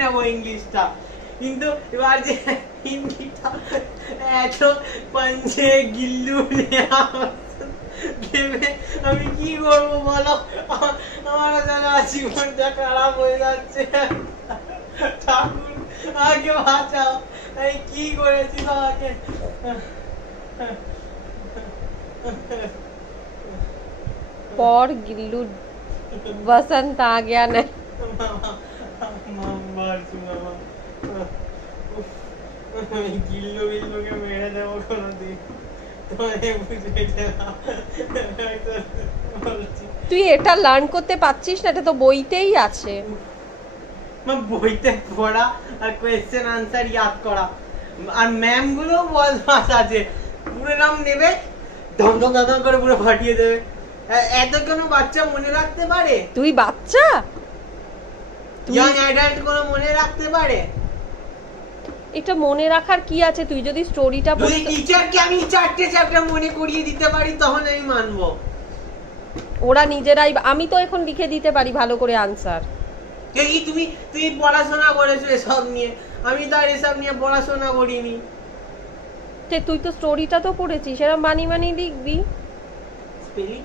নেবো ইংলিশটা, কিন্তু এবার যে হিন্দিটা এত পাঞ্চে গিল্লু ভেবে আমি কি করবো বলো? আমার দাদা জীবনটা খারাপ হয়ে যাচ্ছে। ঠাকুর আগে বাঁচাও, আমি কি করেছি তোমাকে? पर गिल्लू बसंत आ गया नहीं। গিল্লু বিল্লুকে মেরে দেবো কোনোদিন, তুই এটা লার্ন করতে পারছিস না? এটা তো বইতেই আছে। বইতে পড়া আর কোয়েশ্চেন আনসার ইয়াদ করা, আর ম্যাম গুলো বদমাস আছে, পুরো নাম নেবে ধম ধম ধম করে পুরো ফাটিয়ে দেবে। এত কোনো বাচ্চা মনে রাখতে পারে? তুই বাচ্চা, ইয়াং অ্যাডাল্ট কোনো মনে রাখতে পারে? এটা মনে রাখার কি আছে? তুই যদি স্টোরিটা যদি টিচারকে আমি 4টে চ্যাপ্টার মনে করিয়ে দিতে পারি তখন আমি মানবো। ওরা নিজেরাই, আমি তো এখন লিখে দিতে পারি ভালো করে আনসার। এই তুমি পড়াশোনা করেছো এসব নিয়ে, আমি তো আর এসব নিয়ে পড়াশোনা করিনি। তুই তো স্টোরিটা তো পড়েছিস, এরকম বানি বানি লিখবি। স্পেলিং